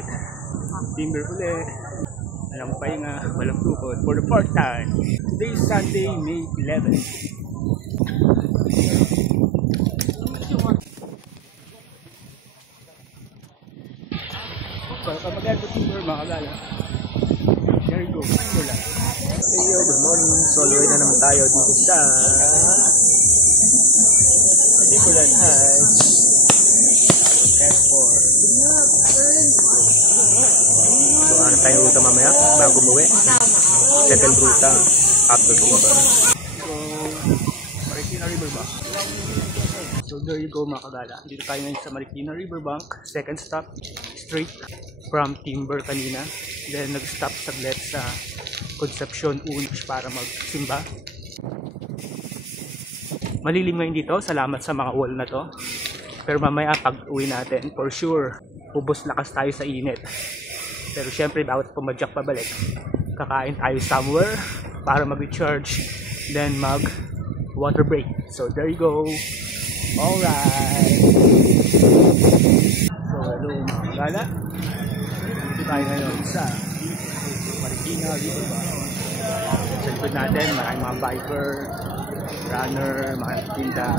ulit. Timber ulit. Walang pahinga, walang tukod for the fourth time. Today is Sunday, May 11. Kapag yan po timber mga kagala. There you go, wala. Hey yo, good morning. Soloy na naman tayo dito sa Nicolan Heights. S4. So ano tayong ruta mamaya bago umuwi? Second ruta after Timber. So, Marikina Riverbank. So there you go mga kagala. Dito tayo ngayon sa Marikina Riverbank. Second stop, straight from Timber kanina. Then nag-stop saglit sa Concepcion Unos para magsimba. Malilim ngayon dito, salamat sa mga wall na to. Pero mamaya pag uwi natin, for sure, ubos lakas tayo sa init. Pero syempre, bawat pumadyak pabalik, kakain tayo somewhere para mag-recharge, then mag-water break. So there you go. Alright. So hello mga kagala. Dito tayo ngayon sa Marikina Riverbank. Sa likod natin, maraming mga biker, runner, mga tinda.